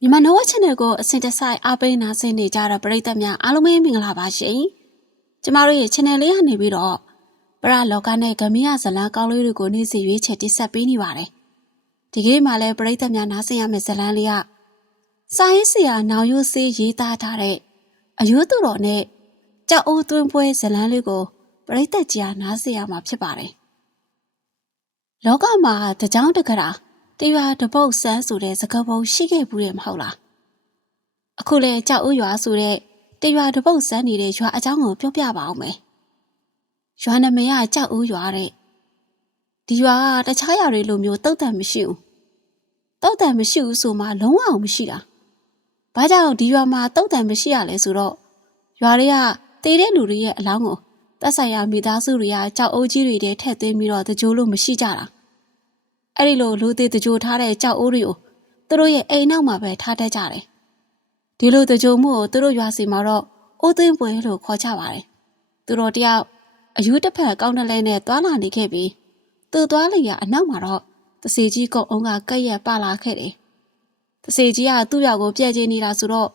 မြန်မာနော်ဝ channel ကိုအစဉ်တစိုက်အားပေးနာဆင်နေကြတဲ့ပရိသတ်များအားလုံးပဲမင်္ဂလာပါရှင်။ကျမတို့ရဲ့ channel လေးကနေပြီးတော့ပရလောကနဲ့ဂမရဇလန်းကောင်းလေးတွေကိုနေ့စဉ်ရွေးချယ်တင်ဆက်ပေးနေပါတယ်။ဒီကနေ့မှလည်းပရိသတ်များနားဆင်ရမယ့်ဇလန်းလေးကစာရေးဆရာနောင်ရိုးစေးရေးသားထားတဲ့အယိုးသူတော်နဲ့ကြောက်အိုးသွင်းပွဲဇလန်းလေးကိုပရိသတ်ကြီးနားဆင်ရမှာဖြစ်ပါတယ်။လောကမှာတကြောင်တကရာ တရွာတပုတ်ဆန်းဆိုတဲ့စကားပုံရှိခဲ့ဘူးတယ်မဟုတ်လားအခုလေကြောက်ဥရွာဆိုတဲ့တရွာတပုတ်ဆန်းနေတဲ့ရွာအကြောင်းကိုပြောပြပါအောင်မယ်ရွာနာမည်ကကြောက်ဥရွာတဲ့ဒီရွာကတခြားရွာတွေလိုမျိုးတုတ်တန်မရှိဘူးတုတ်တန်မရှိဘူးဆိုမှလုံးဝအောင်မရှိတာဘာကြောင့်ဒီရွာမှာတုတ်တန်မရှိရလဲဆိုတော့ရွာတွေကတေးတဲ့လူတွေရဲ့အလောင်းကိုသက်ဆိုင်ရာမိသားစုတွေကကြောက်အိုးကြီးတွေထဲထည့်သွင်းပြီးတော့တကြိုးလို့မရှိကြတာ အဲ့ဒီလိုလူသေးတကြိုထားတဲ့ကြောက်အိုးတွေကိုသူတို့ရဲ့အိမ်နောက်မှာပဲထားတတ်ကြတယ်။ဒီလိုတကြိုမှုကိုသူတို့ရွာစီမှာတော့အိုးသိမ်းပွဲလို့ခေါ်ကြပါတယ်။သူတို့တယောက်အယူတစ်ဖက်ကောင်းတဲ့လဲနဲ့သွာလာနေခဲ့ပြီးသူသွားလေရအနောက်မှာတော့တစီကြီးကုတ်အောင်ကကက်ရက်ပလာခဲ့တယ်။တစီကြီးကသူ့ရောက်ကိုပြဲကျင်းနေတာဆိုတော့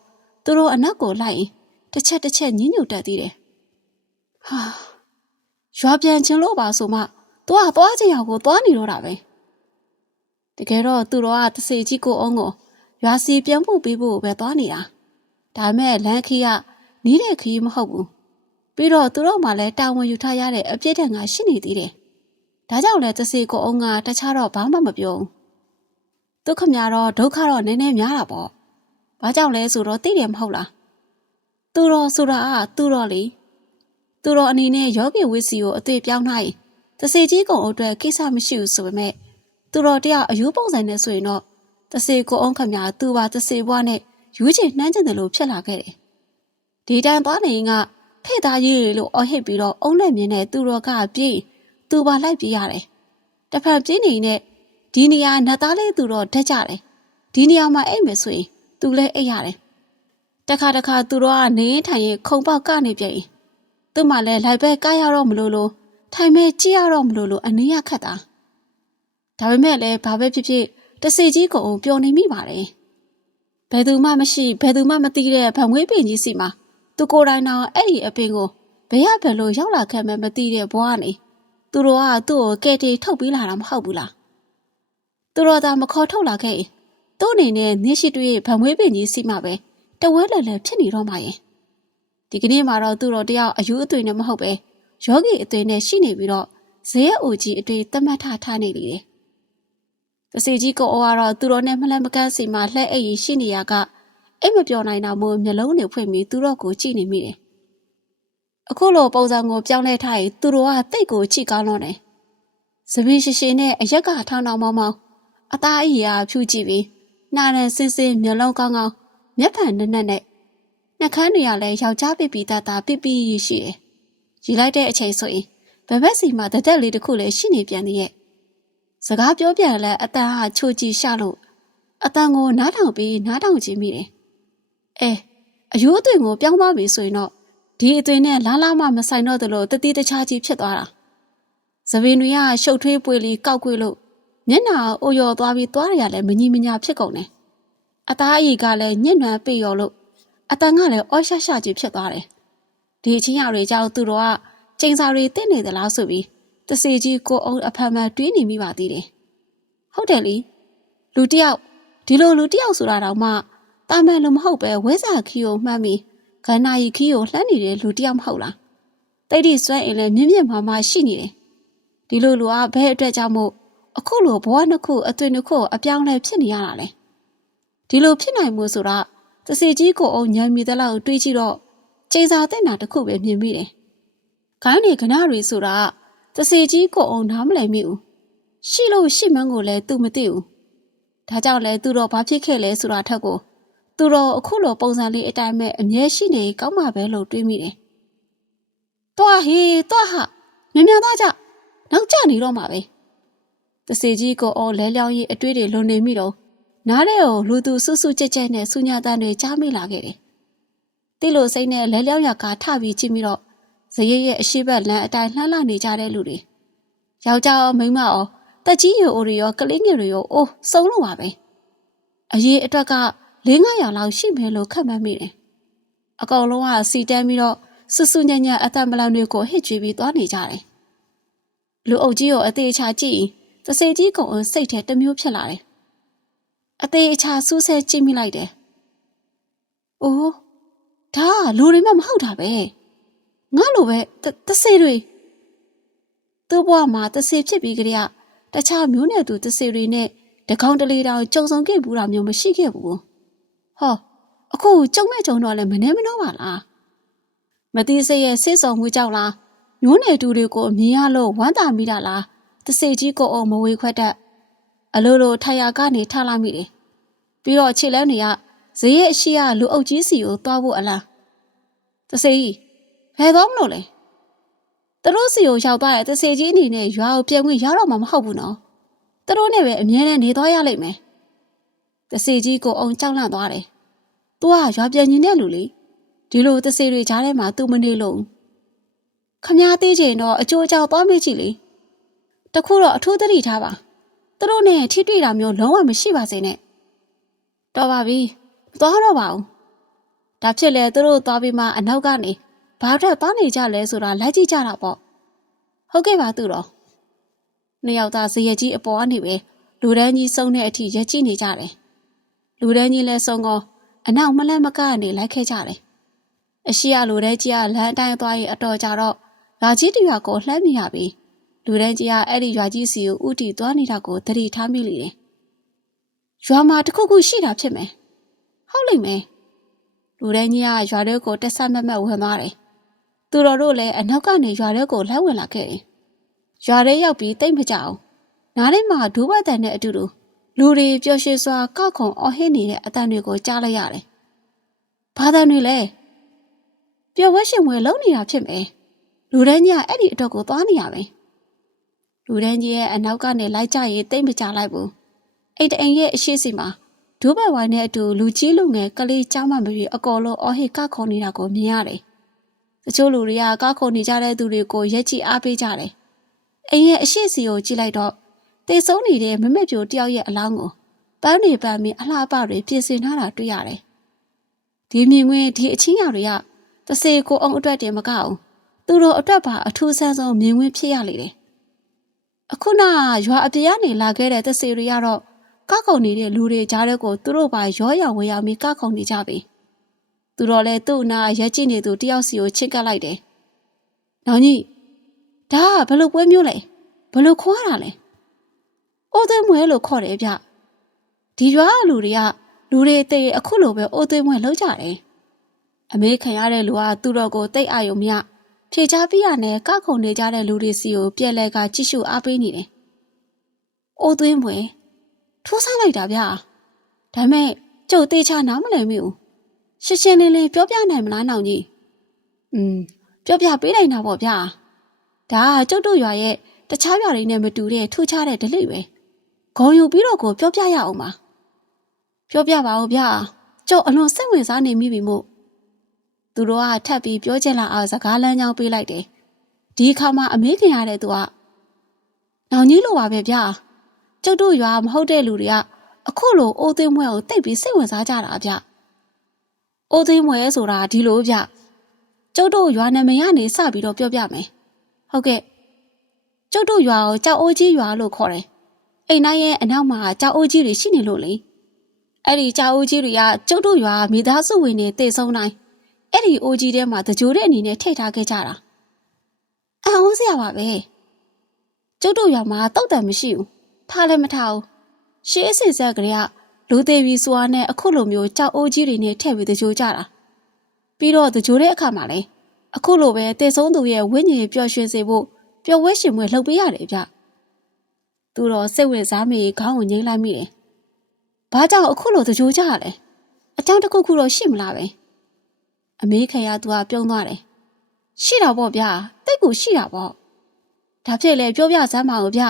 သူတို့အနောက်ကိုလိုက်ရင်တစ်ချက်တစ်ချက်ညှဉ်းညူတက်သေးတယ်။ဟာရွာပြန်ချင်းလို့ပါဆိုမှသူကသွားချင်ရောက်ကိုသွားနေတော့တာပဲ။ တကယ်တော့သူတော်ကတစေကြီးကိုအောင်ကိုရွာစီပြန်ဖို့ပေးဖို့ပဲသွားနေတာဒါမဲ့လမ်းခီးကနီးတဲ့ခီးမဟုတ်ဘူးပြီးတော့သူတို့မှလည်းတာဝန်ယူထားရတဲ့အပြစ်ဒဏ်ကရှိနေသေးတယ်ဒါကြောင့်လည်းတစေကိုအောင်ကတခြားတော့ဘာမှမပြောဘူးသူခမရတော့ဒုက္ခတော့နည်းနည်းများတာပေါ့ဘာကြောင့်လဲဆိုတော့သိတယ်မဟုတ်လားသူတော်ဆိုတာကသူတော်လေသူတော်အနေနဲ့ယောဂီဝိစီကိုအသွေးပြောင်းထားရင်တစေကြီးကုံအတွက်ကိစ္စမရှိဘူးဆိုပေမဲ့ သူတော်တယောက်အယူပုံစံနဲ့ဆိုရင်တော့တစေကိုအောင်ခမညာသူပါတစေဘွားနဲ့ယူချင်နှမ်းကျင်တယ်လို့ဖြစ်လာခဲ့တယ်။ဒီတန်သွားနေရင်ကဖေ့သားကြီးလို့အော်ဟစ်ပြီးတော့အုံးလက်မြင်းနဲ့သူတော်ကပြေးသူပါလိုက်ပြေးရတယ်။တစ်ဖက်ပြေးနေနဲ့ဒီနေရာနတ်သားလေးသူတော့ဓက်ကြတယ်။ဒီနေရာမှာအိတ်မယ်ဆိုရင်သူလည်းအိတ်ရတယ်။တခါတခါသူတော့ကနေထိုင်ရင်ခုံပေါက်ကနေပြရင်သူ့မှလည်းလိုက်ပဲကားရတော့မလို့လို့ထိုင်မဲကြည့်ရတော့မလို့လို့အနေရခတ်တာ။ ဒါပေမဲ့လည်းဘာပဲဖြစ်ဖြစ်တစေကြီးကိုအောင်ပျော်နေမိပါတယ်။ဘယ်သူမှမရှိဘယ်သူမှမသိတဲ့ဗံငွေးပင်ကြီးစီမှာသူကိုယ်တိုင်တော့အဲ့ဒီအပင်ကိုဘယ်ရဘယ်လိုရောက်လာခဲ့မှမသိတဲ့ဘွားနေသူတို့ကသူ့ကိုကဲတီထုတ်ပြီးလာတာမဟုတ်ဘူးလား။သူတို့သာမခေါ်ထုတ်လာခဲ့ရင်သူ့အနေနဲ့နင်းရှိတွေ့ဗံငွေးပင်ကြီးစီမှာပဲတဝဲလဲလဲဖြစ်နေတော့မှရင်ဒီကနေ့မှာတော့သူတို့တယောက်အယူအသွေးနဲ့မဟုတ်ပဲယောဂီအသွေးနဲ့ရှိနေပြီးတော့ဇေယျအိုကြီးအတွေ့တတ်မှတ်ထားထားနေလေတယ် တစီကြီးကိုအော်ကတော့သူတော်နဲ့မလန့်မကန့်စီမှာလှဲ့အိပ်ရင်ရှိနေရကအိတ်မပြောနိုင်တော့မို့မျက်လုံးတွေဖွင့်ပြီးသူတော့ကိုကြည့်နေမိတယ်။အခုလိုပုံစံကိုပြောင်းလဲထားရင်သူတော်ကတိတ်ကိုကြည့်ကောင်းတော့တယ်။သပင်းရှိရှိနဲ့အရက်ကထောင်းထောင်းမောင်းမောင်းအသားအီရာဖြူကြည့်ပြီးနှာနဲ့စင်းစင်းမျက်လုံးကောင်းကောင်းမျက်ဖန်နဲ့နဲ့နဲ့နှခမ်းတွေကလည်းယောက်ျားပြပီသားသားပြပီရှိတယ်။ရီလိုက်တဲ့အချိန်ဆိုရင်ဘဘက်စီမှာတသက်လေးတစ်ခုလည်းရှိနေပြန်သေးရဲ့။ စကားပြောပြန်လဲအတန်ဟာချိုကြည့်ရှာလို့အတန်ကိုနားထောင်ပြီးနားထောင်ကြည့်မိတယ်။အဲအယိုးအသွင်ကိုပြောင်းသွားပြီဆိုရင်တော့ဒီအသွင်နဲ့လားလားမှမဆိုင်တော့သလိုတတိတခြားကြီးဖြစ်သွားတာ။သပင်တွေကရှုပ်ထွေးပွေလီကောက်ကွေးလို့မျက်နှာအိုရော်သွားပြီးသွားရရလဲမညီမညာဖြစ်ကုန်တယ်။အသားအီကလည်းညံ့နှွမ်းပေရော်လို့အတန်ကလည်းအော်ရှာရှာကြီးဖြစ်သွားတယ်။ဒီအချင်းရတွေကြောင့်သူတို့ကချိန်စာတွေတင့်နေသလားဆိုပြီး တစီကြီးကိုအောင်အဖမ်းမှန်တွေးနေမိပါသေးတယ်။ဟုတ်တယ်လေလူတစ်ယောက်ဒီလိုလူတစ်ယောက်ဆိုတာတော့မှတာမန်လူမဟုတ်ပဲဝဲစာခီကိုမှန်းပြီးခန္ဓာရီခီကိုလှမ်းနေတဲ့လူတစ်ယောက်မဟုတ်လား။တိတ်တိဆွဲရင်လည်းမြင့်မြင့်မာမာရှိနေတယ်။ဒီလိုလူကဘဲအတွက်ကြောင့်မို့အခုလိုဘဝနှစ်ခုအသွင်နှစ်ခုအပြောင်းလဲဖြစ်နေရတာလေ။ဒီလိုဖြစ်နိုင်မှုဆိုတာတစီကြီးကိုအောင်ညံမိတဲ့လောက်တွေးကြည့်တော့ချိန်စာတဲ့နာတစ်ခုပဲမြင်မိတယ်။ခိုင်းနေကနာတွေဆိုတာက တစီကြီးကိုအောင်နားမလည်မိဘူးရှိလို့ရှိမှန်းကိုလည်းသူမသိဘူးဒါကြောင့်လည်းသူတော့ဘာဖြစ်ခဲ့လဲဆိုတာထက်ကိုသူတော့အခုလိုပုံစံလေးအတိုင်းပဲအမြဲရှိနေကောင်းမှာပဲလို့တွေးမိတယ်တွားဟေးတွားဟာမြန်မြန်သွားကြနောက်ကျနေတော့မှာပဲတစီကြီးကိုအောင်လဲလျောင်းရေးအတွေးတွေလုံနေမိတော့နားထဲကိုလူသူစွစွကြက်ကြက်နဲ့ဆူညာတန်းတွေကြားမိလာခဲ့တယ်တိလို့စိတ်နဲ့လဲလျောင်းရကာထပြီးကြည့်ပြီးတော့ ဇရေရဲ့အရှိဘက်လမ်းအတိုင်းလှမ်းလာနေကြတဲ့လူတွေယောက်ျားရောမိန်းမရောတက်ကြီးရိုအိုတွေရောကလေးငယ်တွေရောအိုးစုံလို့ပါပဲအရေးအတွက်က900လောက်ရှိမယ်လို့ခန့်မှန်းမိတယ်။အကောင်လုံးကစီတန်းပြီးတော့ဆူဆူညံ့ညံ့အသက်မလန်တွေကိုဟစ်ကြွေးပြီးသွားနေကြတယ်။လူအုပ်ကြီးကိုအသေးချာကြည့်ရင်သစေကြီးကုံအစိတ်ထဲတစ်မျိုးဖြစ်လာတယ်။အသေးအချာစူးဆဲကြည့်မိလိုက်တယ်။အိုးဒါကလူတွေမှမဟုတ်တာပဲ။ ငါလိုပဲသစေတွေသူ့ဘဝမှာသစေဖြစ်ပြီးကြတဲ့တခြားမျိုးနယ်သူသစေတွေနဲ့တကောင်တလေတောင်ကြုံဆုံခဲ့ဘူးတာမျိုးမရှိခဲ့ဘူး။ဟောအခုကြုံမဲ့ကြုံတော့လည်းမနှဲမနှောပါလား။မတိစိတ်ရဲ့စိတ်ဆောင်မှုကြောင့်လားမျိုးနယ်သူတွေကိုအမြင်ရလို့ဝမ်းသာမိတာလားသစေကြီးကိုအောင်မဝေခွက်တတ်အလိုလိုထိုင်ရာကနေထလာမိတယ်။ပြီးတော့ခြေလန်းတွေကဈေးရဲ့အရှိကလူအုပ်ကြီးစီကိုသွားဖို့အလား။သစေကြီး ဘယ်တော့မလို့လဲ။သူတို့စီကိုရောက်သွားတဲ့သစေကြီးအနေနဲ့ရွာကိုပြန်ဝင်ရတော့မှမဟုတ်ဘူးနော်။သူတို့နဲ့ပဲအမြဲတမ်းနေသွားရလိမ့်မယ်။သစေကြီးကိုအောင်ကြောက်လန့်သွားတယ်။ "तू ကရွာပြန်ညင်တဲ့လူလေ။ဒီလိုသစေတွေကြားထဲမှာ तू မနေလို့ခမားသေးချင်တော့အကျိုးအကြောင်းသွားမေးကြည့်လေ။တခုတော့အထူးသတိထားပါ။သူတို့နဲ့ထိတွေ့တာမျိုးလုံးဝမရှိပါစေနဲ့။တော်ပါပြီ။မသွားတော့ပါဘူး။ဒါဖြစ်လေသူတို့သွားပြီးမှအနောက်ကနေ ဘာအတွက်သွားနေကြလဲဆိုတာလိုက်ကြည့်ကြတာပေါ့။ဟုတ်ကဲ့ပါသူတော်။နှစ်ယောက်သားဇရက်ကြီးအပေါ်ကနေပဲလူဒန်းကြီးစုံတဲ့အထိရက်ကြည့်နေကြတယ်။လူဒန်းကြီးလည်းစုံကောအနောက်မလဲမကနေလိုက်ခဲ့ကြတယ်။အရှိရလူဒန်းကြီးကလမ်းအတိုင်းသွားရင်အတော်ကြတော့ရွာကြီးတရွာကိုလှမ်းမိရပြီ။လူဒန်းကြီးကအဲ့ဒီရွာကြီးစီကိုဥတီသွားနေတာကိုသတိထားမိလိတယ်။ရွာမှာတခုခုရှိတာဖြစ်မယ်။ဟုတ်လိမ့်မယ်။လူဒန်းကြီးကရွာထဲကိုတက်ဆက်မက်မက်ဝင်သွားတယ်။ သူတော်တို့လည်းအနောက်ကနေရွာထဲကိုလှမ်းဝင်လာခဲ့တယ်။ရွာထဲရောက်ပြီးတိတ်မကြအောင်။နားထဲမှာဒူးပတ်တန်နဲ့အတူတူလူတွေပျော်ရွှင်စွာကောက်ခုံအော်ဟစ်နေတဲ့အတန်တွေကိုကြားလိုက်ရတယ်။ဘာတန်တွေလဲ။ပျော်ဝဲရှင်ဝဲလုံနေတာဖြစ်မယ်။လူတန်းကြီးကအဲ့ဒီအတော့ကိုသွားနေရပဲ။လူတန်းကြီးရဲ့အနောက်ကနေလိုက်ကြရင်တိတ်မကြလိုက်ဘူး။အဲ့တအိမ်ရဲ့အရှိစီမှာဒူးပတ်ဝိုင်းနဲ့အတူလူကြီးလူငယ်ကလေးကြောင်းမမပြီးအကောလုံးအော်ဟစ်ကောက်ခုံနေတာကိုမြင်ရတယ်။ တချို့လူတွေကကောက်ခုံနေကြတဲ့သူတွေကိုရက်ကြည့်အားပေးကြတယ်။အိမ်ရဲ့အရှိစီကိုကြည့်လိုက်တော့တေဆုံးနေတဲ့မမက်ပြိုတယောက်ရဲ့အလောင်းကိုပန်းနေပန်းမီအလှပတွေပြင်ဆင်ထားတာတွေ့ရတယ်။ဒီမြင်ကွင်းဒီအချင်းရတွေကတစေကိုအောင်အတွက်တင်မကအောင်သူတို့အတွက်ပါအထူးဆန်းဆုံးမြင်ကွင်းဖြစ်ရလေတယ်။အခုနရွာအပြည့်ကနေလာခဲ့တဲ့တစေတွေကတော့ကောက်ခုံနေတဲ့လူတွေကြားတဲ့ကိုသူတို့ပါရောရဝေရမီကောက်ခုံနေကြပြီ။ သူတို့လည်းသူ့အနာရက်ကြည့်နေသူတယောက်စီကိုချစ်ကပ်လိုက်တယ်။နောင်ကြီးဒါကဘယ်လိုပွဲမျိုးလဲဘယ်လိုခွာတာလဲ။အိုးသွေးမွဲလို့ခေါ်တယ်ဗျဒီရွာလူတွေကလူတွေတိတ်အခုလိုပဲအိုးသွေးမွဲလောက်ကြတယ်အမေခံရတဲ့လူကသူ့တော့ကိုတိတ်အာယုံမြဖြေချပြရနဲ့ကောက်ခုံနေကြတဲ့လူတွေစီကိုပြက်လက်ကကြည့်ရှုအားပေးနေတယ်အိုးသွေးမွဲထိုးဆလိုက်တာဗျဒါမဲ့ကျုပ်တေချာနားမလည်မိဘူး ရှင်းရှင်းလင်းလင်းပြောပြနိုင်မလားနောင်ကြီးอืมပြောပြပေးနိုင်တာပေါ့ဗျာဒါကကျုပ်တို့ရွာရဲ့တခြားရွာတွေနဲ့မတူတဲ့ထူးခြားတဲ့ဒလိပဲဂုံယူပြီးတော့ကိုပြောပြရအောင်ပါပြောပြပါဦးဗျာကျုပ်အလွန်စိတ်ဝင်စားနေမိပြီမို့သူတို့ကထပ်ပြီးပြောချင်လာအောင်စကားလမ်းကြောင်းပေးလိုက်တယ်ဒီအခါမှာအမေးခင်ရတဲ့သူကနောင်ကြီးလိုပါပဲဗျာကျုပ်တို့ရွာမဟုတ်တဲ့လူတွေကအခုလိုအိုးသိမ်းမွဲကိုတိတ်ပြီးစိတ်ဝင်စားကြတာဗျ အိုးသိမ်းမွဲဆိုတာဒီလိုဗျကျုပ်တို့ရွာနာမည်ကနေစပြီးတော့ပြောပြမယ်ဟုတ်ကဲ့ကျုပ်တို့ရွာကိုကြောက်အိုးကြီးရွာလို့ခေါ်တယ်အိမ်နိုင်ရဲ့အနောက်မှာကြောက်အိုးကြီးတွေရှိနေလို့လေအဲ့ဒီကြောက်အိုးကြီးတွေကကျုပ်တို့ရွာမိသားစုဝင်တွေတည်ဆုံးတိုင်းအဲ့ဒီအိုးကြီးထဲမှာတကြိုတဲ့အနေနဲ့ထည့်ထားခဲ့ကြတာအဟောင်းစရာပါပဲကျုပ်တို့ရွာမှာတောက်တံမရှိဘူးထားလည်းမထားဘူးရှေးအစစ်ဆက်ကလေးက လူသေးပြီးစွာနဲ့အခုလိုမျိုးကြောက်အိုးကြီးတွေနဲ့ထည့်ပြီးတကြိုကြတာပြီးတော့တကြိုတဲ့အခါမှာလေအခုလိုပဲတည်ဆုံးသူရဲ့ဝိညာဉ်ပျော်ရွှင်စေဖို့ပျော်ဝဲရှင်မွေလှုပ်ပေးရတယ်ဗျသူတော့စိတ်ဝင်စားမိခေါင်းကိုငိမ့်လိုက်မိတယ်ဘာကြောင့်အခုလိုတကြိုကြရလဲအကြောင်းတစ်ခုခုတော့ရှိမလားပဲအမေးခံရသူကပြုံးသွားတယ်ရှိတာပေါ့ဗျာတိတ်ကိုရှိတာပေါ့ဒါဖြစ်လေပြောပြစမ်းပါဦးဗျာ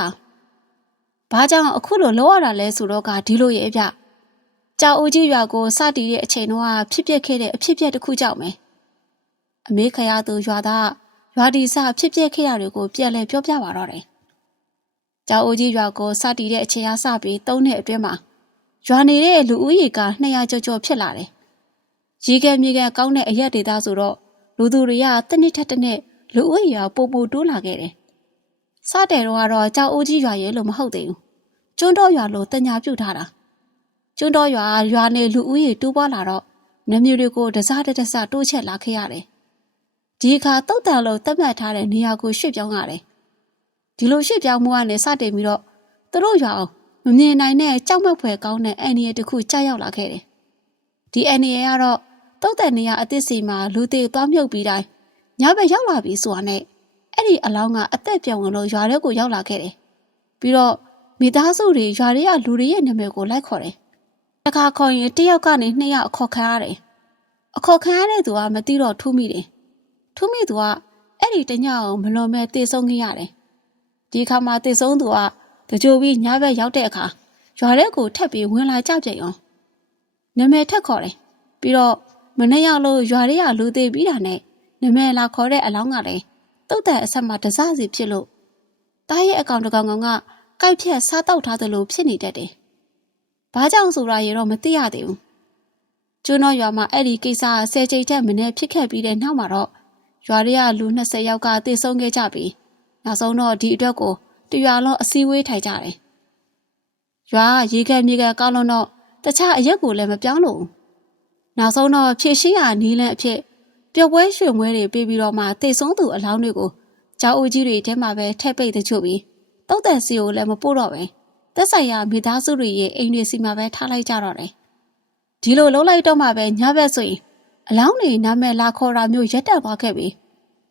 ဘာကြောင့်အခုလိုလောရတာလဲဆိုတော့ကဒီလိုရဲ့ဗျ ကြောက်အိုကြီးရွာကိုစတည်တဲ့အချိန်တော့ဖြစ်ပျက်ခဲ့တဲ့အဖြစ်ပျက်တစ်ခုကြောင့်ပဲအမေးခရသူရွာသားရွာဒီစဖြစ်ပျက်ခဲ့တာတွေကိုပြန်လည်ပြောပြပါတော့တယ်။ကြောက်အိုကြီးရွာကိုစတည်တဲ့အချိန်အားစပြီး၃နှစ်အတွင်းမှာရွာနေတဲ့လူဦးရေက200ကျော်ကျော်ဖြစ်လာတယ်။ရေကဲမြေကဲကောင်းတဲ့အရက်ဒေသဆိုတော့လူသူတွေကတစ်နှစ်ထက်တစ်နှစ်လူဦးရေကပိုပိုတိုးလာခဲ့တယ်။စတဲ့တော့ကတော့ကြောက်အိုးကြီးရွာရဲလို့မဟုတ်သေးဘူး။ကျွန်းတော်ရွာလို့တင်ညာပြုတ်ထားတာ။ ကျွန်းတော်ရွာရွာနေလူဦးရေတိုးပွားလာတော့နမျိုးတွေကိုတစားတတဆတိုးချက်လာခဲ့ရတယ်။ဒီအခါတုတ်တန်လို့သတ်မှတ်ထားတဲ့နေရာကိုရွှေ့ပြောင်းရတယ်။ဒီလိုရွှေ့ပြောင်းမှုကနေစတင်ပြီးတော့သူတို့ရွာအောင်မမြင်နိုင်တဲ့ကြောက်မက်ဖွယ်ကောင်းတဲ့အန်ဒီရဲ့တစ်ခုကြားရောက်လာခဲ့တယ်။ဒီအန်ဒီရဲ့ကတော့တုတ်တန်နေရာအသစ်စီမှာလူသေးသွားမြုပ်ပြီးတိုင်းညဘက်ရောက်လာပြီဆိုတာနဲ့အဲ့ဒီအလောင်းကအသက်ပြောင်းဝင်လို့ရွာထဲကိုရောက်လာခဲ့တယ်။ပြီးတော့မိသားစုတွေရွာတွေကလူတွေရဲ့နာမည်ကိုလိုက်ခေါ်တယ်။ တစ်ခါခေါ်ရင်တစ်ယောက်ကနေနှစ်ယောက်အခေါ်ခံရတယ်။အခေါ်ခံရတဲ့သူကမသိတော့ထူးမိတယ်။ထူးမိသူကအဲ့ဒီတညအောင်မလွန်မဲ့တည်ဆုံးခဲ့ရတယ်။ဒီအခါမှာတည်ဆုံးသူကတကြိုပြီးညဘက်ရောက်တဲ့အခါရွာထဲကိုထပ်ပြီးဝင်လာကြပြန်အောင်နာမည်ထက်ခေါ်တယ်ပြီးတော့မနေ့ရောက်လို့ရွာထဲကလူသေးပြီးတာနဲ့နာမည်လာခေါ်တဲ့အလောင်းကလည်းတုတ်တဲ့အဆက်မှာတစစီဖြစ်လို့တားရဲ့အကောင်တကောင်ကောင်ကကြိုက်ဖြက်စားတောက်ထားသလိုဖြစ်နေတတ်တယ်။ ဘာကြောင့်ဆိုတာရေတော့မသိရသေးဘူး။ကျွန်းတော်ရွာမှာအဲ့ဒီကိစ္စဆယ်ချိန်ထက်မနည်းဖြစ်ခဲ့ပြီးတဲ့နောက်မှာတော့ရွာတွေကလူ20ယောက်ကသေဆုံးခဲ့ကြပြီးနောက်ဆုံးတော့ဒီအတွက်ကိုတရွာလုံးအစည်းအဝေးထိုင်ကြတယ်။ရွာရေခဲမြေခဲကောင်းလုံးတော့တခြားအရက်ကိုလည်းမပြောင်းလို့နောက်ဆုံးတော့ဖြည့်ရှိရနီးလန်းအဖြစ်ပျော်ပွဲရွှေမွဲတွေပေးပြီးတော့မှတိတ်ဆုံးသူအလောင်းတွေကိုကြောက်အိုကြီးတွေထဲမှာပဲထည့်ပိတ်တချို့ပြီးတုတ်တန်စီကိုလည်းမပို့တော့ပဲ သက်ဆိုင်ရာမိသားစုတွေရဲ့အိမ်တွေစီမှာပဲထားလိုက်ကြတော့တယ်။ဒီလိုလုံးလိုက်တော့မှပဲညဘက်ဆိုရင်အလောင်းတွေနာမည်လာခေါ်တာမျိုးရက်တက်သွားခဲ့ပြီး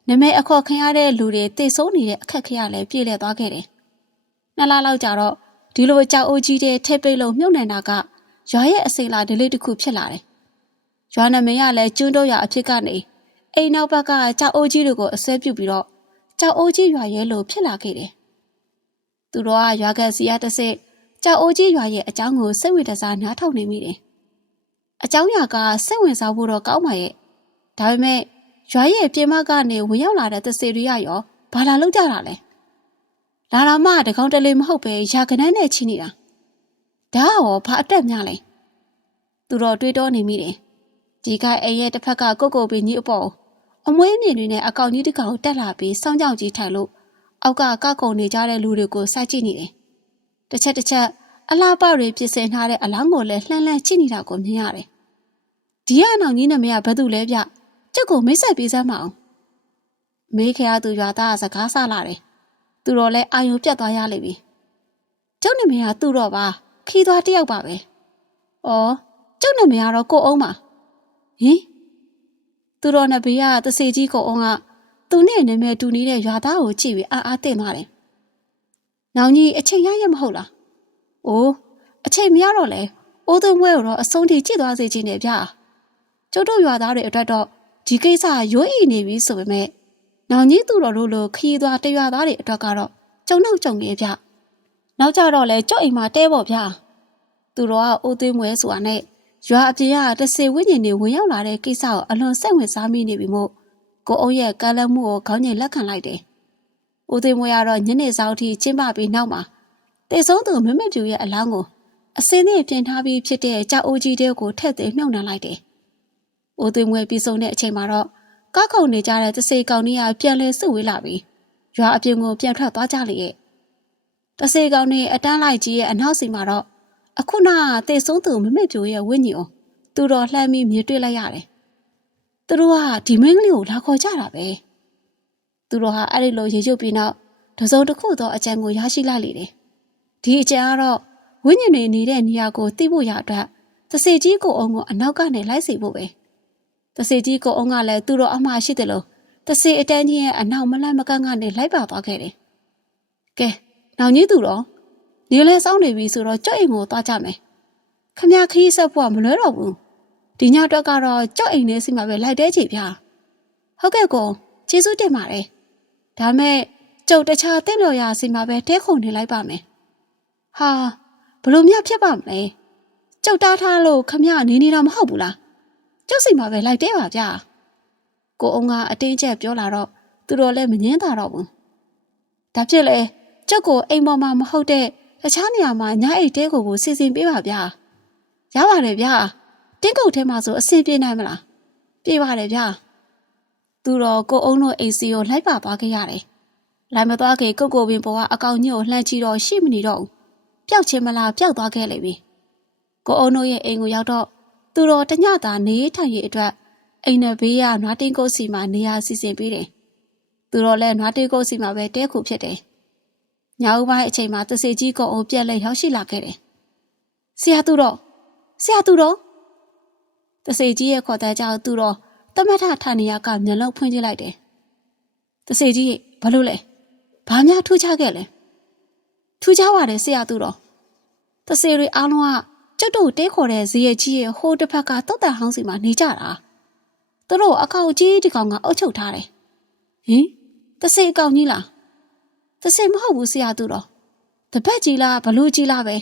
နမဲအခေါ်ခံရတဲ့လူတွေတိတ်ဆုံးနေတဲ့အခက်ခဲရလဲပြည့်လဲသွားခဲ့တယ်။နှစ်လလောက်ကြာတော့ဒီလိုကြောက်အိုးကြီးတဲ့ထိပ်ပိတ်လို့မြုပ်နေတာကရွာရဲ့အစိမ်လာဒလေးတစ်ခုဖြစ်လာတယ်။ရွာနမဲကလည်းကျွန်းတော့ရအဖြစ်ကနေအိမ်နောက်ဘက်ကကြောက်အိုးကြီးတွေကိုအဆွဲပြုတ်ပြီးတော့ကြောက်အိုးကြီးရွာရဲလို့ဖြစ်လာခဲ့တယ်။ သူတို့ကရွာကစီရတစ်စစ်ကြောက်အိုးကြီးရွာရဲ့အကြောင်းကိုစိတ်ဝင်စားနားထောင်နေမိတယ်။အကြောင်းအရာကစိတ်ဝင်စားဖို့တော့ကောင်းပါရဲ့။ဒါပေမဲ့ရွာရဲ့ပြင်မကနေဝင်ရောက်လာတဲ့သစေတွေရရောဘာလာလောက်ကြတာလဲလာလာမတကောင်တလေမဟုတ်ပဲရာကနန်းနဲ့ချင်းနေတာဒါရောဘာအတက်များလဲသူတော်တွေးတောနေမိတယ်ဒီကအိမ်ရဲ့တစ်ဖက်ကကုတ်ကုတ်ပင်ကြီးအပေါ်အမွေးမြင်တွေနဲ့အကောင်ကြီးတစ်ကောင်တက်လာပြီးစောင်းကြောင်ကြီးထိုင်လို့ အောက်ကကကုံနေကြတဲ့လူတွေကိုစိုက်ကြည့်နေတယ်တစ်ချက်တစ်ချက်အလားပတွေပြစ်စင်ထားတဲ့အလောင်းကိုလည်းလှမ်းလှမ်းကြည့်နေတာကိုမြင်ရတယ်ဒီကအနောင်ကြီးနမရဘသူလဲဗျကျုပ်ကိုမိတ်ဆက်ပေးစမ်းမအောင်မေးခဲရသူရွာသားစကားဆလာတယ်သူတော်လဲအာယုံပြတ်သွားရလိမ့်ပြီကျုပ်နာမည်ကသူ့တော့ပါခီးသွားတယောက်ပါပဲဩကျုပ်နာမည်ကတော့ကိုအောင်ပါဟင်သူတော်နဘေးကတစေကြီးကိုအောင်က သူနဲ့နာမည်တူနေတဲ့ရွာသားကိုကြည့်ပြီးအာအာတင့်သွားတယ်နောင်ကြီးအချိန်ရရမဟုတ်လားအိုးအချိန်မရတော့လဲအိုးသွင်းမွဲကိုတော့အဆုံးထိကြည့်သွားစေခြင်းနဲ့ဗျာကျုပ်တို့ရွာသားတွေအတွက်တော့ဒီကိစ္စရွေးအီနေပြီဆိုပေမဲ့နောင်ကြီးသူတော်တို့လိုခရီးသွားတရွာသားတွေအတွက်ကတော့ကြုံနောက်ကြုံနေဗျနောက်ကြတော့လဲကြော့အိမ်မှာတဲပေါ့ဗျာသူတော်ကအိုးသွင်းမွဲဆိုတာနဲ့ရွာအပြင်ကတစေဝိညာဉ်တွေဝင်ရောက်လာတဲ့ကိစ္စကိုအလွန်စိတ်ဝင်စားမိနေပြီမို့ ကိုအုံးရဲ့ကမ်းလှမ်းမှုကိုခေါင်းငိမ်လက်ခံလိုက်တယ်အိုးသွင်းမွဲကတော့ညနေစောင်းထိကျင်းပပြီးနောက်မှာတေဆုံးသူမမပြူရဲ့အလောင်းကိုအစင်းနဲ့ပြင်ထားပြီးဖြစ်တဲ့ကြောက်အိုးကြီးတဲ့ကိုထက်သွင်းမြုံနှံလိုက်တယ်။အိုးသွင်းမွဲပြီးဆုံးတဲ့အချိန်မှာတော့ကောက်ခုံနေကြတဲ့တစေကောင်ကြီးကပြန်လဲစုဝေးလာပြီးရွာအပြင်ကိုပြန်ထွက်သွားကြလေရဲ့တစေကောင်နေအတန်းလိုက်ကြီးရဲ့အနောက်စီမှာတော့အခုနကတေဆုံးသူမမေ့ပြိုရဲ့ဝိညာဉ်ကိုသူတော်လှမ်းပြီးမြင်တွေ့လိုက်ရတယ် သူတို့ကဒီမင်းကလေးကိုလာခေါ်ကြတာပဲသူတို့ဟာအဲ့ဒီလိုရေရုပ်ပြီးနောက်တစုံတစ်ခုသောအကြံကိုရရှိလိုက်လေတယ်ဒီအကြံကတော့ဝိညာဉ်တွေနေတဲ့နေရာကိုသိဖို့ရအတွက်တစေကြီးကိုအုံကိုအနောက်ကနေလိုက်စီဖို့ပဲ။တစေကြီးကိုအုံးကလည်းသူ့တော်အမှားရှိတယ်လို့တစေအတန်းကြီးရဲ့အနောက်မလန့်မကန့်ကနေလိုက်ပါသွားခဲ့တယ်။ကဲနောင်ကြီးသူတော်နေလဲစောင်းနေပြီဆိုတော့ကြော့အိမ်ကိုသွားကြမယ်။ခမခီးဆက်ဖို့ကမလွဲတော့ဘူး။ ဒီညတော့ကတော့ကြော့အိမ်လေးစီမှာပဲလိုက်တဲ့ချေဗျာ။ဟုတ်ကဲ့ကိုကျေးဇူးတင်ပါတယ်။ဒါမဲ့ကျုပ်တခြားတင့်လျော်ရာစီမှာပဲတဲခုန်နေလိုက်ပါမယ်။ဟာဘလို့မြဖြစ်ပါမလဲ။ကျုပ်တားထားလို့ခမနေနေတာမဟုတ်ဘူးလားကျုပ်စိတ်မှာပဲလိုက်တဲပါဗျာကိုအုံကအတင်းကျပ်ပြောလာတော့သူတို့လည်းမငင်းတာတော့ဘူးဒါဖြစ်လေကျုပ်ကိုအိမ်ပေါ်မှာမဟုတ်တဲ့တခြားနေရာမှာညအိတ်တဲကိုကိုစီစဉ်ပေးပါဗျာရပါတယ်ဗျာ တင်းကုတ်ထဲမှာဆိုအဆင်ပြေနိုင်မလားပြေပါတယ်ဗျာသူတော့ကိုအုံတို့အိမ်စီကိုလိုက်ပါသွားခဲ့ရတယ်လိုက်မသွားခင်ကိုကိုပင်ပေါ်ကအကောင်ညို့ကိုလှမ်းကြည့်တော့ရှိမနေတော့ဘူးပျောက်ချင်းမလားပျောက်သွားခဲ့လိမ့်ပြီကိုအုံတို့ရဲ့အိမ်ကိုရောက်တော့သူတော်တညတာနေထိုင်ရေးအတွက်အိမ်နဲ့ဘေးကနွားတင်းကုတ်စီမှာနေရာစီစဉ်ပေးတယ်သူတော်လည်းနွားတင်းကုတ်စီမှာပဲတဲခုဖြစ်တယ်ညဦးပိုင်းအချိန်မှာတစေကြီးကိုအုံပြက်လက်ရောက်ရှိလာခဲ့တယ်ဆရာသူတော်ဆရာသူတော် တစေကြီးရဲ့ခေါ်တဲ့ကြောင့်သူတော်တမထဌာနေရကမျက်လုံးဖွင့်ကြည့်လိုက်တယ်တစေကြီးဘာလို့လဲဘာများထူးခြားခဲ့လဲထူးခြားပါတယ်ဆရာသူတော်တစေတွေအားလုံးကကျွတ်တို့တဲခေါ်တဲ့ဇီရဲ့ကြီးရဲ့ဟိုးတစ်ဖက်ကတောက်တန်ဟောင်းစီမှာနေကြတာသူတို့အကောက်ကြီးဒီကောင်ကအုပ်ချုပ်ထားတယ်ဟင်တစေအကောင်ကြီးလားတစေမဟုတ်ဘူးဆရာသူတော်တပတ်ကြီးလားဘလို့ကြီးလားပဲ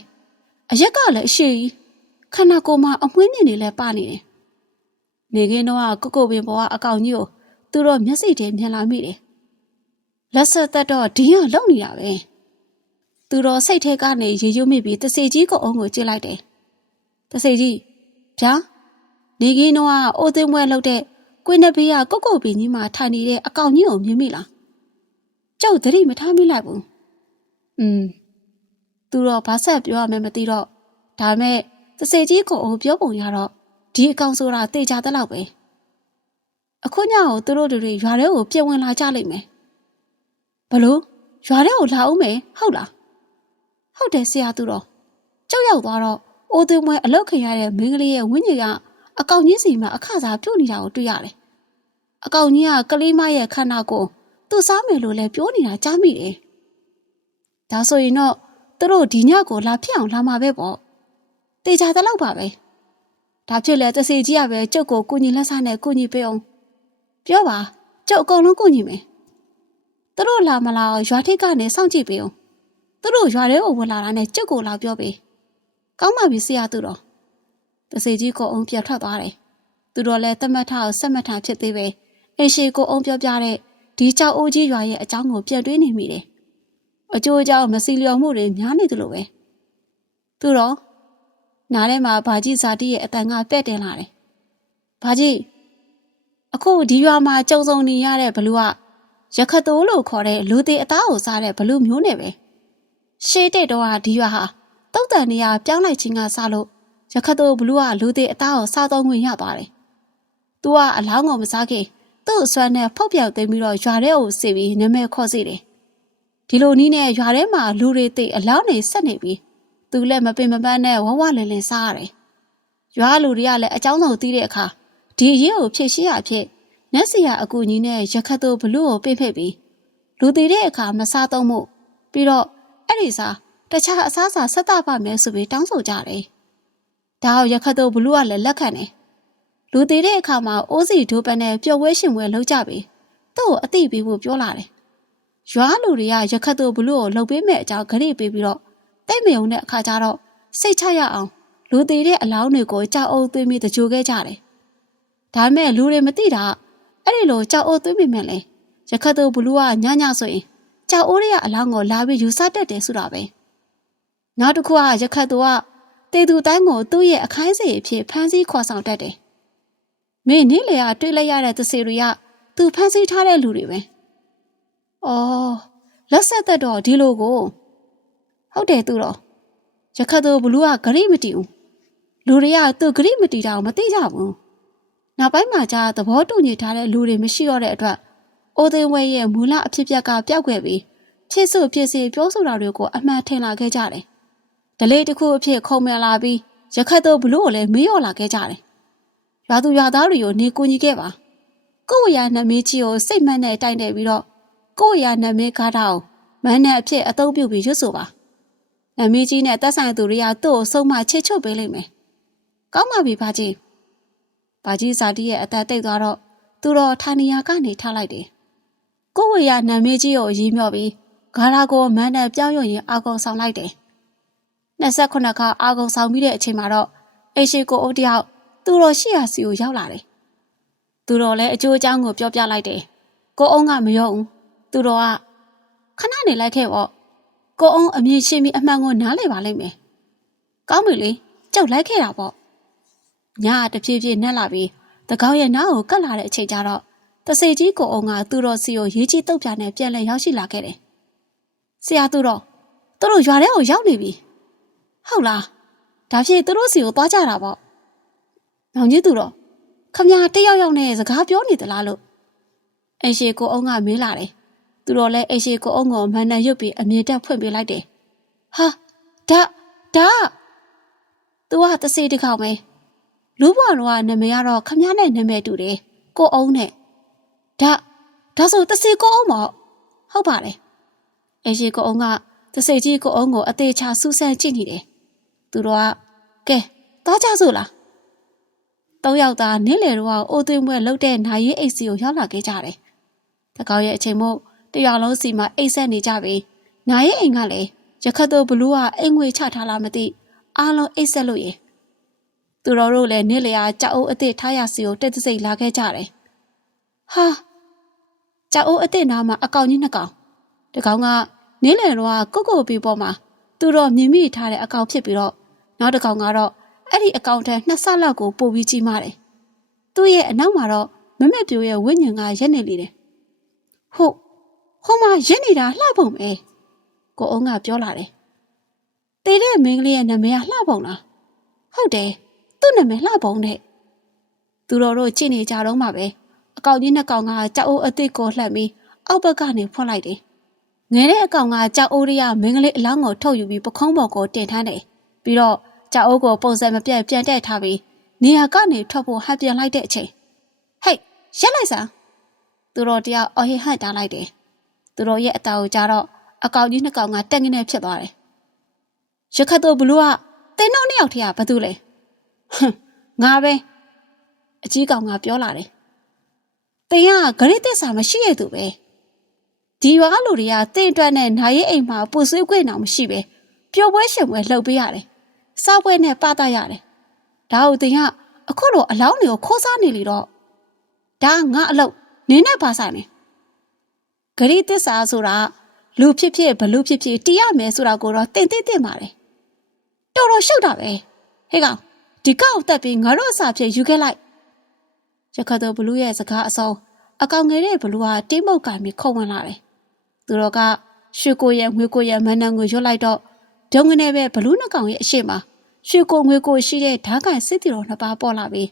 အရက်ကလည်းအရှိကြီးခန္ဓာကိုယ်မှာအမွှေးမြင့်နေလဲပါနေတယ် နေခင်းတော့ကိုကိုပင်ပေါ်ကအကောင်ကြီးကိုသူတို့မျက်စိထဲမြင်လာမိတယ်လက်ဆက်သက်တော့ဒီရလုံနေတာပဲသူတော်စိတ်ထဲကနေရေရွမိပြီးတစေကြီးကိုအုံးကိုကြည့်လိုက်တယ်တစေကြီးဗျာနေခင်းတော့အိုးသိမ်းပွဲလှုပ်တဲ့ကွင်းနဘေးကကိုကိုပင်ကြီးမှာထိုင်နေတဲ့အကောင်ကြီးကိုမြင်မိလားကျောက်သတိမထားမိလိုက်ဘူးอืมသူတော့ဘာဆက်ပြောရမှန်းမသိတော့ဒါမဲ့တစေကြီးကိုအုံးပြောပုံရတော့ ဒီအကောင်ဆိုတာတေချာတဲ့လောက်ပဲအခုညကိုသူတို့တွေရွာထဲကိုပြင်ဝင်လာကြလိမ့်မယ်ဘလို့ရွာထဲကိုလာအောင်မယ်ဟုတ်လားဟုတ်တယ်ဆရာသူတော်ကြောက်ရောက်သွားတော့အိုးသွင်းမွဲအလောက်ခင်ရတဲ့မင်းကလေးရဲ့ဝင်းကြီးကအကောင်ကြီးစီမှာအခစားပြုတ်နေတာကိုတွေ့ရတယ်အကောင်ကြီးကကလေးမရဲ့ခန္ဓာကိုယ်သူ့စားမယ်လို့လည်းပြောနေတာကြားမိတယ်ဒါဆိုရင်တော့သူတို့ဒီညကိုလာဖြစ်အောင်လာမှာပဲပေါ့တေချာတဲ့လောက်ပါပဲ ဒါဖြစ်လဲတစီကြီးကပဲကျုပ်ကိုကုညီလက်စားနဲ့ကုညီပေးအောင်ပြောပါကျုပ်အကုန်လုံးကုညီမယ်သူတို့လာမလာရွာထိပ်ကနေစောင့်ကြည့်ပေးအောင်သူတို့ရွာထဲကိုဝင်လာတာနဲ့ကျုပ်ကိုလာပြောပေးကောင်းပါပြီဆရာသူတော်တစီကြီးကိုအောင်ပြတ်ထွက်သွားတယ်သူတို့လည်းတမတ်ထအောင်ဆက်မထဖြစ်သေးပဲအိရှိကိုအောင်ပြောပြတဲ့ဒီကြောက်အိုးကြီးရွာရဲ့အကြောင်းကိုပြတ်တွေးနေမိတယ်အကျိုးအကြောင်းမစီလျော်မှုတွေများနေသလိုပဲသူတော် နားထဲမှာဘာကြီးဇာတိရဲ့အတန်ကပဲ့တင်လာတယ်။ဘာကြီးအခုဒီရွာမှာကြုံစုံနေရတဲ့ဘလူကရခတ်တိုးလို့ခေါ်တဲ့လူသေးအသားကိုစားတဲ့ဘလူမျိုးနဲ့ပဲ။ရှေးတဲ့တော့ကဒီရွာဟာတုတ်တန်နေရပြောင်းလိုက်ခြင်းကစားလို့ရခတ်တိုးဘလူကလူသေးအသားကိုစားသုံးခွင့်ရသွားတယ်။ "तू ကအလောင်းကိုမစားခင်သူ့အစွမ်းနဲ့ဖုတ်ပြောက်သိမ်းပြီးတော့ရွာထဲကိုစီပြီးနာမည်ခေါ်စီတယ်။ဒီလိုနည်းနဲ့ရွာထဲမှာလူတွေသိအလောင်းနေဆက်နေပြီး သူလည်းမပင်မပန်းနဲ့ဝဝလည်လည်စားရတယ်။ရွာလူတွေကလည်းအကြောင်းစုံသိတဲ့အခါဒီအရေးကိုဖြည့်ရှင်းရဖြစ်နတ်ဆရာအကူညီနဲ့ရခတ်တို့ဘလို့ကိုပြစ်ဖက်ပြီးလူသေးတဲ့အခါမစားသုံးမှုပြီးတော့အဲ့ဒီစားတခြားအစားစာဆက်တပါမယ်ဆိုပြီးတောင်းဆိုကြတယ်။ဒါအောင်ရခတ်တို့ဘလို့ကလည်းလက်ခံတယ်။လူသေးတဲ့အခါမှာအိုးစီဒိုးပန်နဲ့ပျော်ဝဲရှင်ဝဲလှုပ်ကြပြီးသူ့ကိုအသိပေးဖို့ပြောလာတယ်။ရွာလူတွေကရခတ်တို့ဘလို့ကိုလှုပ်ပေးမဲ့အကြောင်းဂရိပေးပြီးတော့ တိတ်မယုံတဲ့အခါကျတော့စိတ်ချရအောင်လူသေးတဲ့အလောင်းတွေကိုကြောက်အုပ်သွင်းပြီးတကြိုခဲ့ကြတယ်။ဒါမဲ့လူတွေမသိတာအဲ့ဒီလိုကြောက်အုပ်သွင်းမိမယ်လေရခတ်သူဘလူးကညညဆိုရင်ကြောက်အိုးရအလောင်းကိုလာပြီးယူဆတတ်တယ်ဆိုတာပဲ။နောက်တစ်ခုကရခတ်သူကတေသူတိုင်းကိုသူ့ရဲ့အခိုင်းစီအဖြစ်ဖမ်းဆီးခေါ်ဆောင်တတ်တယ်။မင်းနေ့လေကတွေ့လိုက်ရတဲ့သစေတွေကသူဖမ်းဆီးထားတဲ့လူတွေပဲ။အော်လက်ဆက်သက်တော့ဒီလိုကို ဟုတ်တယ်သူတော့ရခတ်သူဘလူးကဂရိမတီဘူးလူတွေကသူဂရိမတီတာကိုမသိကြဘူးနောက်ပိုင်းမှာကြာသဘောတူညီထားတဲ့လူတွေမရှိတော့တဲ့အတွက်အိုသိန်းဝဲရဲ့မူလအဖြစ်ပြက်ကပျောက်ခဲ့ပြီးဖြစ်စုဖြစ်စီပြောဆိုတာတွေကိုအမှန်ထင်လာခဲ့ကြတယ်ဒလေးတစ်ခုအဖြစ်ခုံမြန်လာပြီးရခတ်သူဘလူးကိုလည်းမေးလျော့လာခဲ့ကြတယ်ရွာသူရွာသားတွေကိုနေကူညီခဲ့ပါကိုယ့်ဝရနမင်းကြီးကိုစိတ်မှန်နဲ့တိုင်တယ်ပြီးတော့ကိုယ့်ဝရနမင်းကားတာကိုမန်းနဲ့အဖြစ်အသုံးပြုပြီးရွတ်ဆိုပါ နမီးကြီးနဲ့တက်ဆိုင်သူတွေကသူ့ကိုဆုံးမချစ်ချုပ်ပေးလိမ့်မယ်။ကောင်းပါပြီဘာကြီး။ဘာကြီးဇာတိရဲ့အသက်တိတ်သွားတော့သူတော်ဌာနီယာကနေထားလိုက်တယ်။ကိုဝေရနမီးကြီးကိုရီးမြော့ပြီးဂါရာကိုမန်းနဲ့ပြောင်းရွံ့ရင်အာကုံဆောင်လိုက်တယ်။29ခါအာကုံဆောင်ပြီးတဲ့အချိန်မှာတော့အိရှိကိုအုပ်တယောက်သူတော်ရှိရာစီကိုရောက်လာတယ်။သူတော်လည်းအကျိုးအကြောင်းကိုပြောပြလိုက်တယ်။ကိုအုံးကမရောဘူး။သူတော်ကခဏနေလိုက်ခဲ့ပေါ့ ကိုအောင်အမြင်ရှင်းပြီးအမှန်ကိုနားလည်ပါလိမ့်မယ်။ကောင်းပြီလေကြောက်လိုက်ခဲ့တာပေါ့ညတဖြည်းဖြည်းနှက်လာပြီးတကောက်ရဲ့နားကိုကတ်လာတဲ့အချိန်ကျတော့တစေကြီးကိုအောင်ကသူ့တော်စီကိုရေးကြီးတုတ်ပြနဲ့ပြန်လဲရောက်ရှိလာခဲ့တယ်။ဆရာသူတော်သူတို့ရွာထဲကိုရောက်နေပြီ။ဟုတ်လား။ဒါဖြင့်သူတို့စီကိုသွားကြတာပေါ့။နောင်ကြီးသူတော်ခမညာတယောက်ယောက်နဲ့စကားပြောနေသလားလို့အရှိကိုအောင်ကမေးလာတယ်။ သူတော်လည်းအရှိကိုအောင်ကိုမန်နန်ရွတ်ပြီးအမြင်တက်ဖွင့်ပေးလိုက်တယ်။ဟာဒါဒါသူကတစေတကောင်ပဲလူဘွားတော်ကနာမည်ကတော့ခမညာနဲ့နာမည်တူတယ်ကိုအောင်နဲ့ဒါဒါဆိုတစေကိုအောင်မဟုတ်ပါလေအရှိကိုအောင်ကတစေကြီးကိုအောင်ကိုအသေးချာစူးစမ်းကြည့်နေတယ်သူတို့ကကဲသွားကြစို့လားတောက်ယောက်သားနင်းလေတော့အိုသွင်းပွဲလှုပ်တဲ့နိုင်ရင်အိတ်စီကိုရောက်လာခဲ့ကြတယ်တကောက်ရဲ့အချိန်မို့ တရွာလုံးစီမှာအိတ်ဆက်နေကြပြီနိုင်ရင်အိမ်ကလည်းရခတ်တို့ဘလူးကအိမ်ငွေချထားလားမသိအားလုံးအိတ်ဆက်လို့ရေသူတော်တို့လည်းနေ့လျာကြောက်အိုးအစ်စ်ထားရစီကိုတက်တစိတ်လာခဲ့ကြတယ်ဟာကြောက်အိုးအစ်စ်နားမှာအကောင်ကြီးနှစ်ကောင်တကောင်ကနင်းလယ်တော့ကုတ်ကုတ်ပြီးပေါ်မှာသူတော်မြင်မိထားတဲ့အကောင်ဖြစ်ပြီးတော့နောက်တစ်ကောင်ကတော့အဲ့ဒီအကောင်ထဲနှစ်ဆလောက်ကိုပို့ပြီးကြီးမားတယ်သူ့ရဲ့အနောက်မှာတော့မမက်ပြိုရဲ့ဝိညာဉ်ကရက်နေလေတယ်ဟုတ် ဟိုမှာရက်နေတာလှပုံပဲကိုအုံးကပြောလာတယ်တေတဲ့မင်းကလေးရဲ့နာမည်ကလှပုံလားဟုတ်တယ်သူ့နာမည်လှပုံတဲ့သူတော်တို့ကြည့်နေကြတော့မှပဲအကောင်ကြီးနှစ်ကောင်ကကြောက်အိုးအစ်စ်ကိုလှက်ပြီးအောက်ဘက်ကနေဖွင့်လိုက်တယ်ငယ်တဲ့အကောင်ကကြောက်အိုးရမင်းကလေးအလောင်းကိုထုတ်ယူပြီးပခုံးပေါ်ကိုတင်ထမ်းတယ်ပြီးတော့ကြောက်အိုးကိုပုံစံမပြတ်ပြန်တက်ထားပြီးနေရာကနေထွက်ဖို့ဟန်ပြန်လိုက်တဲ့အချိန်ဟိတ်ရက်လိုက်စမ်းသူတို့တရားအော်ဟစ်ဟန်တားလိုက်တယ် သူတို့ရဲ့အတာကိုကြားတော့အကောင်ကြီးနှစ်ကောင်ကတက်ငင်းနေဖြစ်သွားတယ်ရခတ်တို့ဘလူးကတင်းတို့နှစ်ယောက်ထဲကဘာတူလဲဟွန်းငါပဲအကြီးကောင်ကပြောလာတယ်တင်ကဂရိသစ္စာမရှိရသူပဲဒီရွာလူတွေကတင့်အတွက်နဲ့နိုင်ရဲ့အိမ်မှာပူဆွေးခွင့်အောင်မရှိပဲပျော်ပွဲရှင်ပွဲလှုပ်ပေးရတယ်စားပွဲနဲ့ပသရတယ်ဒါဟုတ်တင်ကအခုလိုအလောင်းတွေကိုခိုးစားနေလေတော့ဒါငါအလုပ်နင်းနဲ့ပါဆိုင်မယ် ဂရိသစ္စာဆိုတာလူဖြစ်ဖြစ်ဘလူဖြစ်ဖြစ်တီးရမယ်ဆိုတာကိုတော့တင်သိသိပါတယ်တော်တော်ရှုပ်တာပဲဟေးကောင်ဒီကောက်တက်ပြီးငါတို့အစာဖြစ်ယူခဲ့လိုက်ရခတ်တော်ဘလူးရဲ့စကားအစုံအကောင်ငယ်တဲ့ဘလူးဟာတင်းမုတ်ကင်ပြီးခုံဝင်လာတယ်သူတို့ကရွှေကိုရဲ့ငွေကိုရဲ့မန်းနန်ကိုရွတ်လိုက်တော့ဒုံငနေပဲဘလူးနှကောင်ရဲ့အရှိမရွှေကိုငွေကိုရှိတဲ့ဓာတ်ကန်စစ်တီတော်နှစ်ပါးပေါ်လာပြီး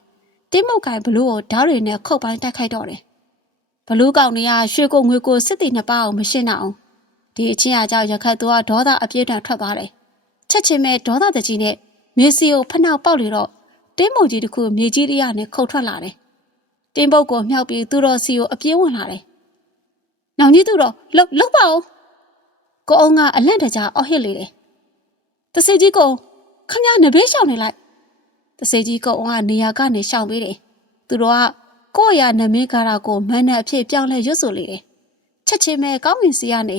တင်းမုတ်ကင်ဘလူးကိုဓာတ်တွေနဲ့ခုတ်ပိုင်းတိုက်ခိုက်တော့တယ် ဘလူးကောင်တွေကရွှေကိုငွေကိုစစ်တီနှစ်ပါးအောင်မရှင်းနိုင်အောင်ဒီအချင်းအကြောင်းရခတ်သူကဒေါသအပြည့်တန်ထွက်သွားတယ်ချက်ချင်းပဲဒေါသတကြီးနဲ့မေစီကိုဖနှောက်ပေါက်လေတော့တင်းမုတ်ကြီးတစ်ခုမြေကြီးတရနဲ့ခုတ်ထွက်လာတယ်တင်းပုတ်ကိုမြောက်ပြီးသူတော်စီကိုအပြေးဝင်လာတယ်။နောင်ကြီးသူတော်လှုပ်လှုပ်ပါဦး။ကိုအောင်ကအလန့်တကြားအော်ဟစ်လေတယ်။တစေကြီးကိုခမနဘေးရှောင်နေလိုက်။တစေကြီးကိုအောင်ကနေရာကနေရှောင်ပေးတယ်။သူတော်က ကိုယ့်ရာနမင်းကားတာကိုမန်းနဲ့အဖြစ်ပြောင်းလဲရွတ်ဆိုလေတယ်။ချက်ချင်းပဲကောင်းဝင်စီကနေ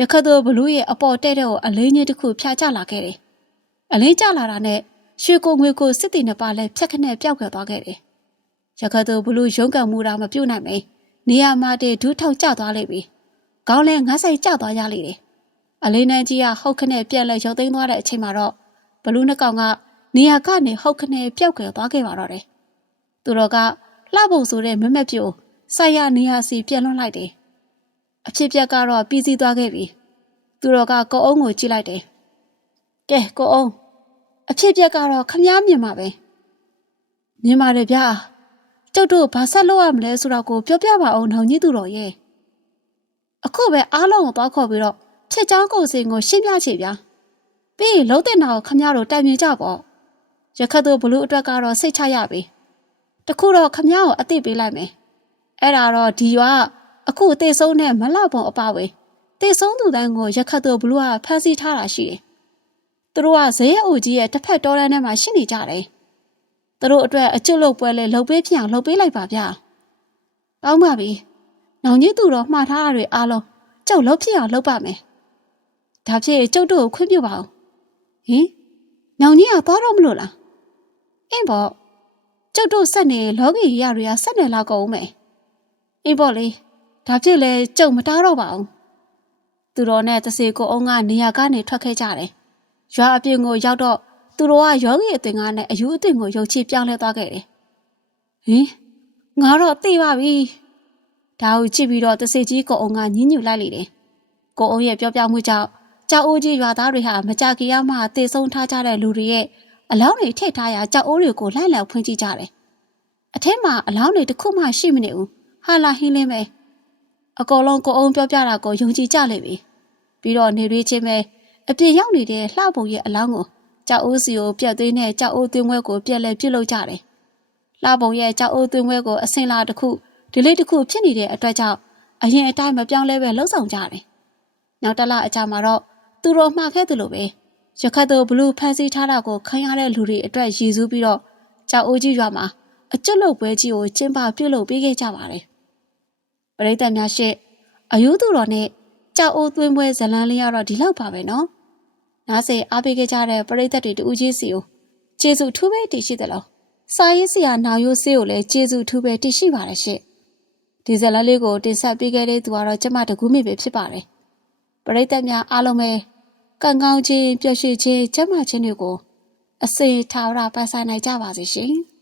ရခတ်သောဘလူးရဲ့အပေါ်တဲ့တဲ့ကိုအလေးကြီးတစ်ခုဖြာချလာခဲ့တယ်။အလေးကျလာတာနဲ့ရွှေကိုငွေကိုစစ်တီနှစ်ပါးလဲဖြက်ခနဲ့ပျောက်ကွယ်သွားခဲ့တယ်။ရခတ်သူဘလူးရုံးကန်မှုတာမပြုတ်နိုင်မေ။နေရာမှာတည်းဒူးထောက်ကျသွားလိမ့်ပြီ။ခေါင်းလဲငါးဆိုင်ကျသွားရလိမ့်တယ်။အလေးနန်းကြီးကဟုတ်ခနဲ့ပြက်လဲရုပ်သိမ်းသွားတဲ့အချိန်မှာတော့ဘလူးနှစ်ကောင်ကနေရာကနေဟုတ်ခနဲ့ပျောက်ကွယ်သွားခဲ့ပါတော့တယ်။သူတို့က လှဖို့ဆိုတဲ့မမက်ပြိုဆိုင်ရနေရာစီပြန်လွှတ်လိုက်တယ်။အဖြစ်ပြက်ကတော့ပြီးစီးသွားခဲ့ပြီ။သူတို့ကကိုအုံးကိုကြည့်လိုက်တယ်။ကဲကိုအုံးအဖြစ်ပြက်ကတော့ခမားမြင်မှာပဲမြင်ပါတယ်ဗျာကျုပ်တို့ဘာဆက်လုပ်ရမလဲဆိုတော့ကိုပြောပြပါအောင်နောင်ကြီးသူတော်ရဲ့အခုပဲအားလုံးကိုသွားခေါ်ပြီးတော့ဖြစ်ချောင်းကိုစင်ကိုရှင်းပြချေဗျာပြီးရင်လုံးတဲ့နာကိုခမားတို့တိုင်မြင်ကြပေါ့ရခတ်တို့ဘလူးအတွက်ကတော့စိတ်ချရပြီ တခုတော့ခမားကိုအသိပေးလိုက်မယ်အဲ့ဒါတော့ဒီရွာအခုအသေးဆုံးနဲ့မလပုံအပဝေးတေဆုံးသူတိုင်းကိုရခတ်တို့ဘလူးကဖမ်းဆီးထားတာရှိတယ်သူတို့ကဇေယျအိုကြီးရဲ့တစ်ဖက်တော်တန်းထဲမှာရှိနေကြတယ်။သူတို့အတွက်အကျွတ်လုတ်ပွဲလဲလှုပ်ပေးဖြစ်အောင်လှုပ်ပေးလိုက်ပါဗျာ။ကောင်းပါပြီ။နောင်ကြီးသူတော်မှားထားတာတွေအားလုံးကျုပ်လှုပ်ဖြစ်အောင်လှုပ်ပါမယ်။ဒါဖြစ်ကျုပ်တို့ကိုခွင့်ပြုပါဦး။ဟင်နောင်ကြီးကသွားတော့မလို့လား။အင်းပေါ့ ကျုပ်တို့ဆက်နေလောကီရတွေကဆက်နေလောက်ကုန်မယ်။အင်းပေါ့လေဒါဖြစ်လဲကျုပ်မတားတော့ပါဘူး။သူတော်နဲ့တစေကိုအုံးကနေရာကနေထွက်ခဲ့ကြတယ်။ရွာအပြင်ကိုရောက်တော့တသူတို့ကယောဂီအသင်္ကားနဲ့အယူအသင်ကိုယုံကြည်ပြောင်းလဲသွားခဲ့တယ်ဟင်ငါတော့သိပါပြီဒါကိုကြည့်ပြီးတော့တစိကြီးကိုအောင်ကညှဉ်းညူလိုက်လေတယ်ကိုအောင်ရဲ့ပြောပြမှုကြောင့်ကြောက်အိုးကြီးရွာသားတွေဟာမကြခင်ရမှတေဆုံးထားကြတဲ့လူတွေရဲ့ အလောင်းတွေထိတ်ထားရာကြောက်အိုးတွေကိုလိုက်လံဖွင့်ကြည့်ကြတယ်အထက်မှာအလောင်းတွေတစ်ခုမှရှိမနေဘူးဟာလာဟင်းလင်းပဲအကုန်လုံးကိုအောင်ပြောပြတာကိုယုံကြည်ကြလိမ့်ပြီပြီးတော့နေရွေးချင်းပဲအပြစ်ရောက်နေတဲ့လှပုံရဲ့အလောင်းကိုကြောက်အိုးစီကိုပြက်သွင်းတဲ့ကြောက်အိုးသွင်းဝဲကိုပြက်လဲပြစ်လို့ကြတယ်လှပုံရဲ့ကြောက်အိုးသွင်းဝဲကိုအစင်လာတစ်ခုဒီလေးတစ်ခုဖြစ်နေတဲ့အတွက်ကြောင့်အရင်အတိုင်းမပြောင်းလဲပဲလှုပ်ဆောင်ကြတယ်နောက်တစ်လအကြာမှာတော့သူတော်မှားခဲ့တယ်လို့ပဲ ရခတ်တို့ဘလူးဖန်ဆီးထားတာကိုခံရတဲ့လူတွေအတွက်ရည်စူးပြီးတော့ကြောက်အိုးကြီးရွာမှာအကျွတ်လုတ်ပွဲကြီးကိုကျင်းပပြုလုပ်ပေးခဲ့ကြပါတယ်ပရိသတ်များရှေ့အယူသူတော်နဲ့ကြောက်အိုးသွင်းပွဲဇလန်းလေးကတော့ဒီလောက်ပါပဲနော်။နားစေအားပေးခဲ့ကြတဲ့ပရိသတ်တွေတူဦးကြီးစီကိုကျေးဇူးထူးပဲတည်ရှိသလား။စာရေးဆရာနာယိုးစေးကိုလည်းကျေးဇူးထူးပဲတည်ရှိပါတယ်ရှင့်။ဒီဇလန်းလေးကိုတင်ဆက်ပေးခဲ့တဲ့သူကတော့ကျမတကူမိပဲဖြစ်ပါတယ်။ပရိသတ်များအားလုံးပဲ ကံကောင်းခြင်းပျော်ရွှင်ခြင်းကျမ်းမာခြင်းတွေကိုအစေထာဝရပန်းဆိုင်နိုင်ကြပါစေရှင်။